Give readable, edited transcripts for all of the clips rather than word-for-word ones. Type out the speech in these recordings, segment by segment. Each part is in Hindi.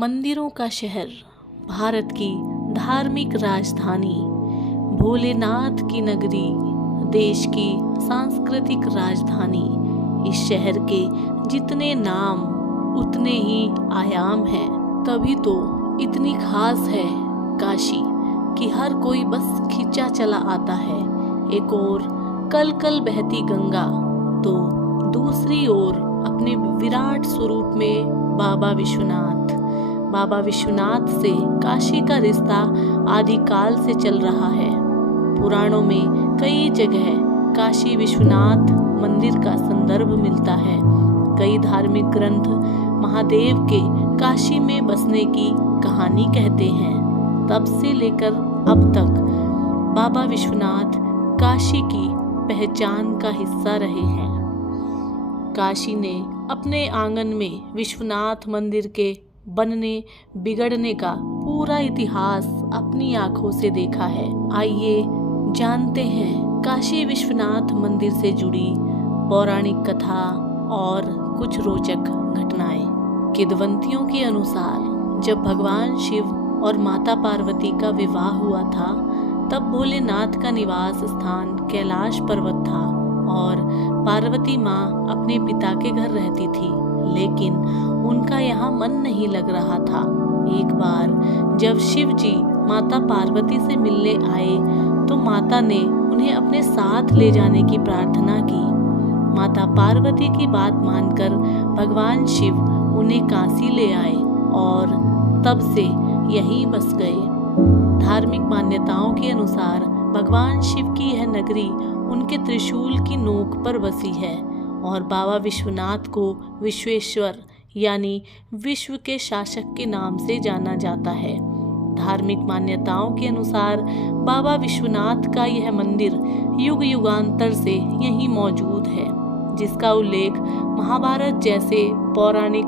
मंदिरों का शहर, भारत की धार्मिक राजधानी, भोलेनाथ की नगरी, देश की सांस्कृतिक राजधानी। इस शहर के जितने नाम उतने ही आयाम हैं। तभी तो इतनी खास है काशी कि हर कोई बस खिंचा चला आता है। एक ओर कल कल बहती गंगा तो दूसरी ओर अपने विराट स्वरूप में बाबा विश्वनाथ से काशी का रिश्ता आदिकाल से चल रहा है। पुराणों में कई जगह काशी विश्वनाथ मंदिर का संदर्भ मिलता है। कई धार्मिक ग्रंथ महादेव के काशी में बसने की कहानी कहते हैं। तब से लेकर अब तक बाबा विश्वनाथ काशी की पहचान का हिस्सा रहे हैं। काशी ने अपने आंगन में विश्वनाथ मंदिर के बनने बिगड़ने का पूरा इतिहास अपनी आंखों से देखा है। आइए जानते हैं काशी विश्वनाथ मंदिर से जुड़ी पौराणिक कथा और कुछ रोचक घटनाएं। किंवदंतियों के अनुसार जब भगवान शिव और माता पार्वती का विवाह हुआ था, तब भोलेनाथ का निवास स्थान कैलाश पर्वत था और पार्वती माँ अपने पिता के घर रहती थी, लेकिन उनका यहाँ मन नहीं लग रहा था। एक बार जब शिव जी माता पार्वती से मिलने आए तो माता ने उन्हें अपने साथ ले जाने की प्रार्थना की। माता पार्वती की बात मानकर भगवान शिव उन्हें काशी ले आए और तब से यहीं बस गए। धार्मिक मान्यताओं के अनुसार भगवान शिव की यह नगरी उनके त्रिशूल की नोक पर बसी है और बाबा विश्वनाथ को विश्वेश्वर यानी विश्व के शासक के नाम से जाना जाता है। धार्मिक मान्यताओं के अनुसार बाबा विश्वनाथ का यह मंदिर युग युगांतर से यहीं मौजूद है, जिसका उल्लेख महाभारत जैसे पौराणिक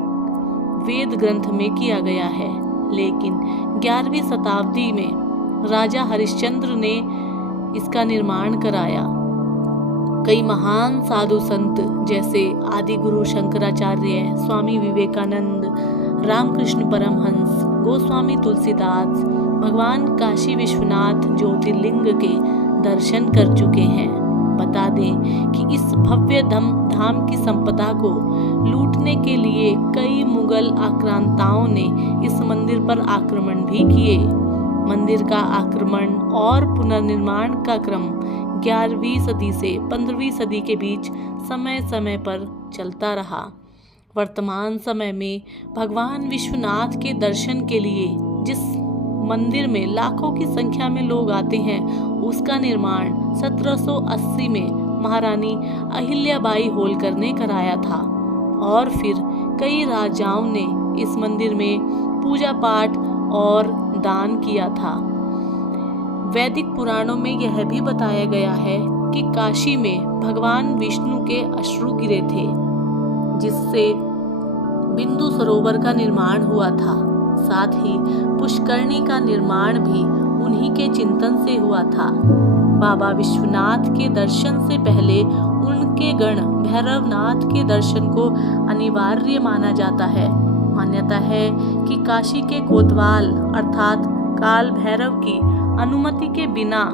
वेद ग्रंथ में किया गया है। लेकिन 11वीं शताब्दी में राजा हरिश्चंद्र ने इसका निर्माण कराया। कई महान साधु संत जैसे आदि गुरु शंकराचार्य, स्वामी विवेकानंद, रामकृष्ण परमहंस, गोस्वामी तुलसीदास भगवान काशी विश्वनाथ ज्योतिर्लिंग के दर्शन कर चुके हैं। बता दें कि इस भव्य धाम की संपदा को लूटने के लिए कई मुगल आक्रांताओं ने इस मंदिर पर आक्रमण भी किए। मंदिर का आक्रमण और पुनर्निर्माण का क्रम 11वीं सदी से 15वीं सदी के बीच समय समय पर चलता रहा। वर्तमान समय में भगवान विश्वनाथ के दर्शन के लिए जिस मंदिर में लाखों की संख्या में लोग आते हैं, उसका निर्माण 1780 में महारानी अहिल्याबाई होलकर ने कराया था और फिर कई राजाओं ने इस मंदिर में पूजा पाठ और दान किया था। वैदिक पुराणों में यह भी बताया गया है कि काशी में भगवान विष्णु के अश्रु गिरे थे, जिससे बिंदु सरोवर का निर्माण हुआ था। साथ ही पुष्करणी का निर्माण भी उन्हीं के चिंतन से हुआ था। बाबा विश्वनाथ के दर्शन से पहले उनके गण भैरवनाथ के दर्शन को अनिवार्य माना जाता है। मान्यता है कि काशी के कोतवाल अर्थात काल भैरव की अनुमति के बिना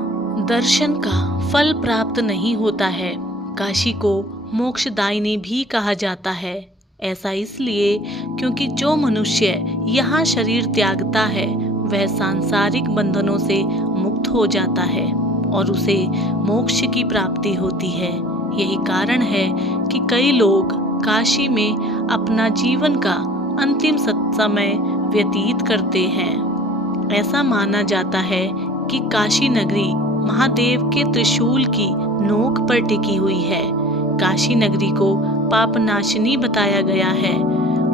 दर्शन का फल प्राप्त नहीं होता है। काशी को मोक्षदायिनी भी कहा जाता है। ऐसा इसलिए क्योंकि जो मनुष्य यहाँ शरीर त्यागता है वह सांसारिक बंधनों से मुक्त हो जाता है और उसे मोक्ष की प्राप्ति होती है। यही कारण है कि कई लोग काशी में अपना जीवन का अंतिम समय व्यतीत करते हैं। ऐसा माना जाता है कि काशी नगरी महादेव के त्रिशूल की नोक पर टिकी हुई है। काशी नगरी को पापनाशिनी बताया गया है।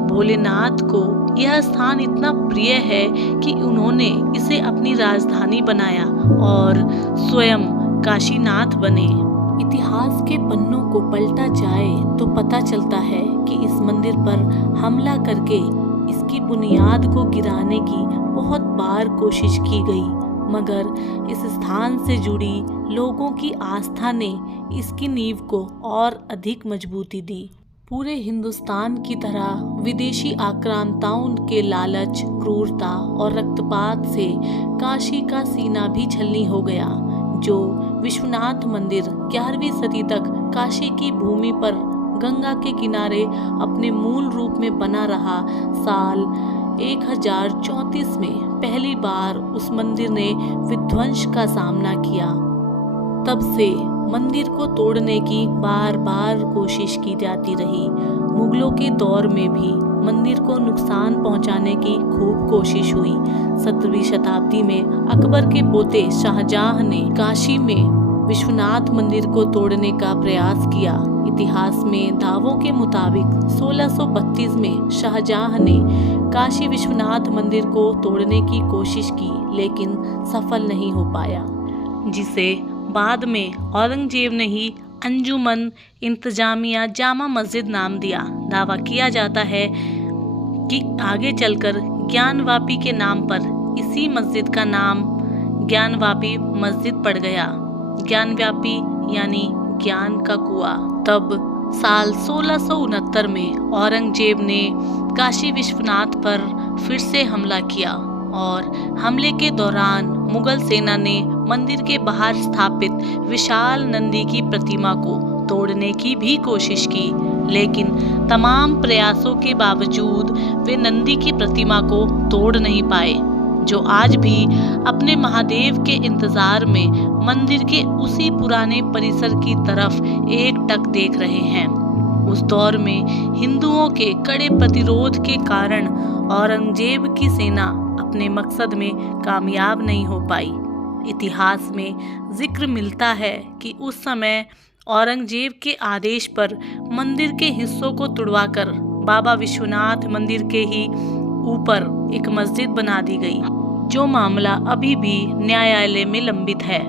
भोलेनाथ को यह स्थान इतना प्रिय है कि उन्होंने इसे अपनी राजधानी बनाया और स्वयं काशीनाथ बने। इतिहास के पन्नों को पलटा जाए तो पता चलता है कि इस मंदिर पर हमला करके इसकी बुनियाद को गिराने की बहुत बार कोशिश की गई, मगर इस स्थान से जुड़ी लोगों की आस्था ने इसकी नींव को और अधिक मजबूती दी। पूरे हिंदुस्तान की तरह विदेशी आक्रांताओं के लालच, क्रूरता और रक्तपात से काशी का सीना भी छलनी हो गया। जो विश्वनाथ मंदिर 11वीं सदी तक काशी की भूमि पर गंगा के किनारे अपने मूल रूप में बना रहा, साल 1034 में पहली बार उस मंदिर ने विध्वंस का सामना किया। तब से मंदिर को तोड़ने की बार बार कोशिश की जाती रही। मुगलों के दौर में भी मंदिर को नुकसान पहुंचाने की खूब कोशिश हुई। 17वीं शताब्दी में अकबर के पोते शाहजहां ने काशी में विश्वनाथ मंदिर को तोड़ने का प्रयास किया। इतिहास में दावों के मुताबिक 1632 में शाहजहां ने काशी विश्वनाथ मंदिर को तोड़ने की कोशिश की, लेकिन सफल नहीं हो पाया, जिसे बाद में औरंगजेब ने ही अंजुमन इंतजामिया जामा मस्जिद नाम दिया। दावा किया जाता है कि आगे चलकर ज्ञानवापी के नाम पर इसी मस्जिद का नाम ज्ञानवापी मस्जिद पड़ गया। ज्ञानवापी यानी ज्ञान का कुआं। तब साल 1669 में औरंगजेब ने काशी विश्वनाथ पर फिर से हमला किया और हमले के दौरान मुगल सेना ने मंदिर के बाहर स्थापित विशाल नंदी की प्रतिमा को तोड़ने की भी कोशिश की, लेकिन तमाम प्रयासों के बावजूद वे नंदी की प्रतिमा को तोड़ नहीं पाए, जो आज भी अपने महादेव के इंतजार में मंदिर के उसी पुराने परिसर की तरफ एकटक देख रहे हैं। उस दौर में हिंदुओं के कड़े प्रतिरोध के कारण औरंगजेब की सेना अपने मकसद में कामयाब नहीं हो पाई। इतिहास में जिक्र मिलता है कि उस समय औरंगजेब के आदेश पर मंदिर के हिस्सों को तुड़वाकर बाबा विश्वनाथ मंदिर के ही ऊपर एक मस्जिद बना दी गई, जो मामला अभी भी न्यायालय में लंबित है।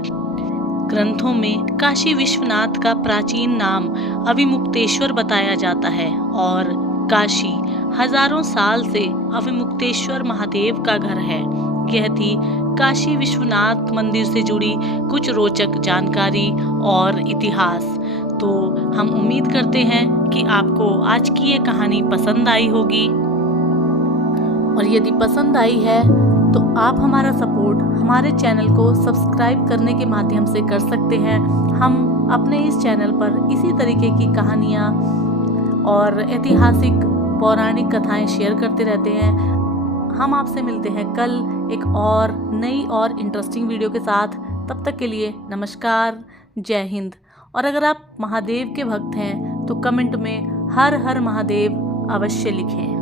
ग्रंथों में काशी विश्वनाथ का प्राचीन नाम अविमुक्तेश्वर बताया जाता है और काशी हजारों साल से अविमुक्तेश्वर महादेव का घर है। यह थी काशी विश्वनाथ मंदिर से जुड़ी कुछ रोचक जानकारी और इतिहास। तो हम उम्मीद करते हैं कि आपको आज की ये कहानी पसंद आई होगी, और यदि पसंद आई है तो आप हमारा सपोर्ट हमारे चैनल को सब्सक्राइब करने के माध्यम से कर सकते हैं। हम अपने इस चैनल पर इसी तरीके की कहानियाँ और ऐतिहासिक पौराणिक कथाएं शेयर करते रहते हैं। हम आपसे मिलते हैं कल एक और नई और इंटरेस्टिंग वीडियो के साथ। तब तक के लिए नमस्कार, जय हिंद। और अगर आप महादेव के भक्त हैं तो कमेंट में हर हर महादेव अवश्य लिखें।